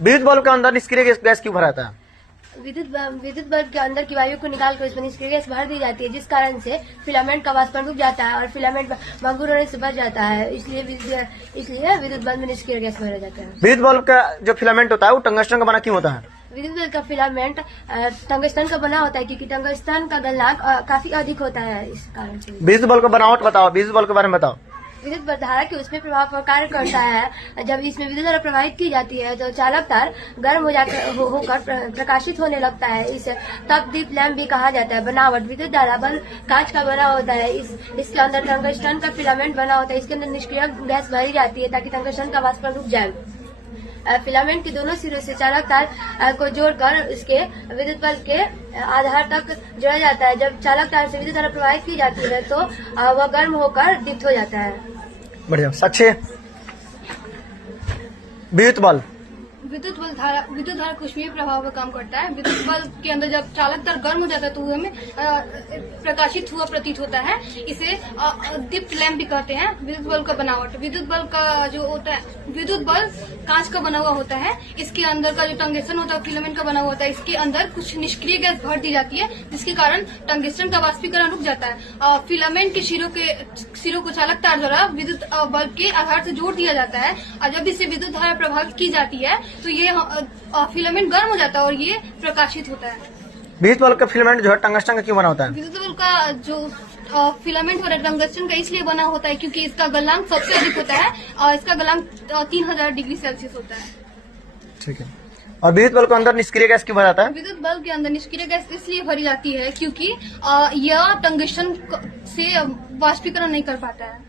विद्युत बल्ब के अंदर निष्क्रिय गैस क्यों भरा था? विद्युत बल्ब के अंदर की वायु को निकालकर इसमें निष्क्रिय गैस भर दी जाती है, जिस कारण से फिलामेंट का वाष्पन रुक जाता है और फिलामेंट भंगुर होने से बच जाता है। इसलिए विद्युत बल्ब में निष्क्रिय गैस भरा जाता है। विद्युत बल्ब का जो फिलामेंट होता है वो टंगस्टन का बना क्यों होता है? विद्युत बल्ब का फिलामेंट टंगस्टन का बना होता है, क्योंकि टंगस्टन का गलनांक काफी अधिक होता है, इस कारण से। विद्युत बल्ब का बनावट बताओ, विद्युत बल्ब के बारे में बताओ। विद्युत बल्ब धारा के उसमें प्रभाव पर कार्य करता है। जब इसमें विद्युत धारा प्रवाहित की जाती है तो चालक तार गर्म होकर प्रकाशित होने लगता है। इसे तप दीप लैंप भी कहा जाता है। बनावट विद्युत धारा बल्ब कांच का बना होता है। इसके अंदर टंगस्टन का फिलामेंट बना होता है। इसके अंदर निष्क्रिय गैस भरी जाती है ताकि टंगस्टन का वाष्पन रुक जाए। फिलामेंट के दोनों सिरों से चालक तार को जोड़कर इसके विद्युत बल्ब के आधार तक जोड़ा जाता है। जब चालक तार से विद्युत धारा प्रवाहित की जाती है तो वह गर्म होकर दीप्त हो जाता है। बढ़िया। साक्षी, विद्युत बल्ब विद्युत धारा कुछ भी प्रभाव का काम करता है। विद्युत बल्ब के अंदर जब चालक तार गर्म हो जाता है तो वो हमें प्रकाशित हुआ प्रतीत होता है। इसे दीप्त लैंप भी कहते हैं। विद्युत बल्ब का बनावट, विद्युत बल्ब का जो होता है, विद्युत बल्ब कांच का बना हुआ होता है। इसके अंदर का जो टंगस्टन होता है फिलामेंट का बना हुआ होता है। इसके अंदर कुछ निष्क्रिय गैस भर दी जाती है, जिसके कारण टंगस्टन का वाष्पीकरण रुक जाता है। फिलामेंट के सिरों को चालक तार द्वारा विद्युत बल्ब के आधार से जोड़ दिया जाता है और जब इसे विद्युत धारा प्रभावित की जाती है तो ये फिलामेंट गर्म हो जाता है और ये प्रकाशित होता है। विद्युत बल्ब का फिलामेंट जो है टंगस्टन का क्यों बना होता है? विद्युत बल्ब का जो फिलामेंट हो रहा है टंगस्टन का इसलिए बना होता है क्योंकि इसका गलनांक सबसे अधिक होता है और इसका गलनांक 3000 डिग्री सेल्सियस होता है। ठीक है। और विद्युत बल्ब के अंदर निष्क्रिय गैस क्यों भरा जाता है? विद्युत बल्ब के अंदर निष्क्रिय गैस इसलिए भरी जाती है क्योंकि यह टंगस्टन से वाष्पीकरण नहीं कर पाता है।